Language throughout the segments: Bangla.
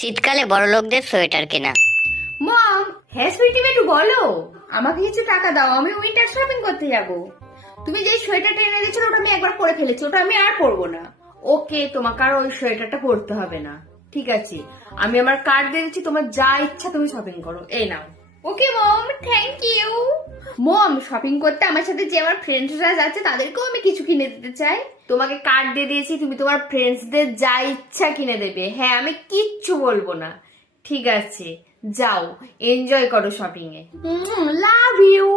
শীতকালে বড়লোকদের সোয়েটার কেনা। মম, হ্যাঁ সুইটি একটু বলো, আমাকে কিছু টাকা দাও, আমি উইন্টার শপিং করতে যাব। তুমি যে সোয়েটারটা এনে দিয়েছো ওটা আমি একবার পরে ফেলেছি, ওটা আমি আর পরবো না। ওকে, তোমাকে আর ওই সোয়েটারটা পরতে হবে না। ঠিক আছে, আমি আমার কার্ড দিয়ে দিচ্ছি, তোমার যা ইচ্ছা তুমি শপিং করো, এই নাও। ওকে মম, থ্যাংক ইউ। মম, শপিং করতে আমার সাথে যে আমার ফ্রেন্ডসরা যাচ্ছে তাদেরকেও আমি কিছু কিনে দিতে চাই। তোমাকে কার্ড দিয়ে দিয়েছি, তুমি তোমার ফ্রেন্ডসদের যা ইচ্ছা কিনে দেবে। হ্যাঁ, আমি কিচ্ছু বলবো না। ঠিক আছে, যাও, এনজয় করো শপিং এ। Love you,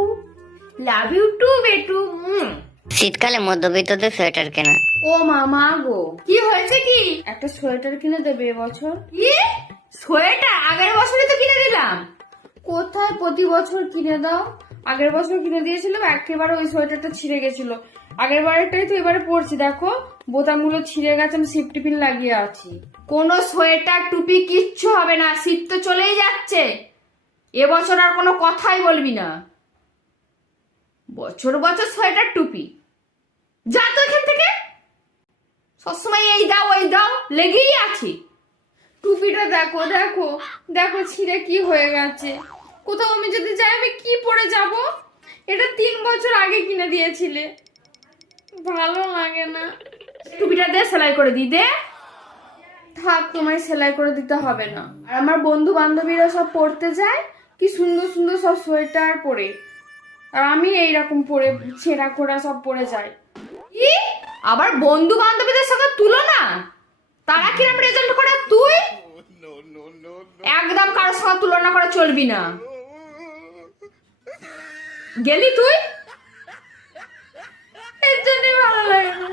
love you too বেটু। শীতকালে মধ্যবিত্তদের সোয়েটার কেনা। ও মামা গো, কি হয়েছে? কি একটা সোয়েটার কিনে দেবে এবছর? কি সোয়েটার? আগের বছরই তো কিনে দিলাম। কোথায় প্রতি বছর কিনে দাও? আগের বছর কিনে দিয়েছিলাম, একেবারে ওই সোয়েটারটা ছিঁড়ে গেছিল। আগের বারেরটাই তো এবারে পরছি, দেখো বোতামগুলো ছিঁড়ে গেছে, আমি সেফটি পিন লাগিয়ে আছি। কোনো সোয়েটার টুপি কিচ্ছু হবে না, শীত তো চলেই যাচ্ছে। এবছর আর কোনো কথাই বলবি না। বছর বছর সোয়েটার টুপি, যা তো এখান থেকে। সবসময় এই দাও ওই দাও লেগেই আছি। টুপিটা দেখো দেখো দেখো, ছিঁড়ে কি হয়ে গেছে। কোথাও আমি যদি যাই আমি কি পরে যাব? এটা 3 বছর আগে কিনে দিয়েছিলে, ভালো লাগে না। টুপিটা দে, সেলাই করে দি দে। থাক, তোমায় সেলাই করে দিতে হবে না। আর আমার বন্ধু বান্ধবীরা সব পরতে যায়, কি সুন্দর সুন্দর সব সোয়েটার পরে, আর আমি এইরকম পরে ছেঁড়া খোড়া সব পরে যাই। কি আবার বন্ধু বান্ধবীদের সঙ্গে তুলনা? তারা কিরম রেজাল্ট করে, তুই একদম কারোর সঙ্গে তুলনা করে চলবি না। গেলি তুই, এর জন্য ভালো লাগে না।